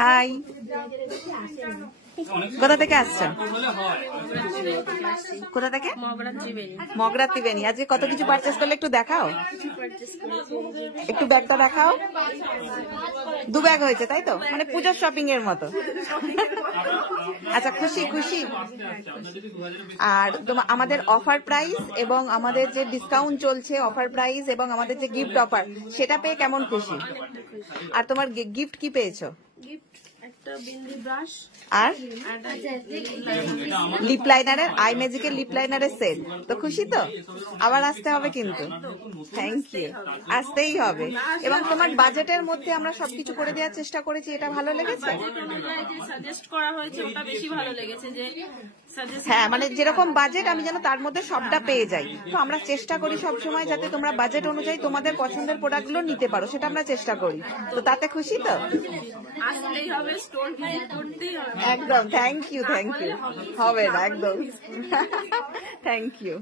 High, কোথা থেকে আসছো? কোথা থেকে? মগরা ত্রিবেণী। আজকে কত কিছু পারচেস করলে একটু দেখাও, একটু ব্যাগটা দেখাও। 2 ব্যাগ হয়েছে তাই তো, মানে পুজোর শপিং এর মতো। আচ্ছা, খুশি খুশি। আর আমাদের অফার প্রাইস এবং আমাদের যে ডিসকাউন্ট চলছে, অফার প্রাইস এবং আমাদের যে গিফট অফার, সেটা পেয়ে কেমন খুশি? আর তোমার গিফট কি পেয়েছো? আর লিপ লাইনারের, আই ম্যাজিকের লিপ লাইনারের সেট। তো খুশি তো? আবার আসতে হবে কিন্তু। থ্যাংক ইউ, আসতেই হবে। এবং তোমার বাজেটের মধ্যে আমরা সবকিছু করে দেওয়ার চেষ্টা করেছি, এটা ভালো লেগেছে? হ্যাঁ, মানে যেরকম বাজেট আমি যেন তার মধ্যে সবটা পেয়ে যাই। তো আমরা চেষ্টা করি সবসময় যাতে তোমরা বাজেট অনুযায়ী তোমাদের পছন্দের প্রোডাক্টগুলো নিতে পারো, সেটা আমরা চেষ্টা করি। তো তাতে খুশি তো? একদম, থ্যাংক ইউ, থ্যাংক ইউ। হবে না, একদম। Thank you.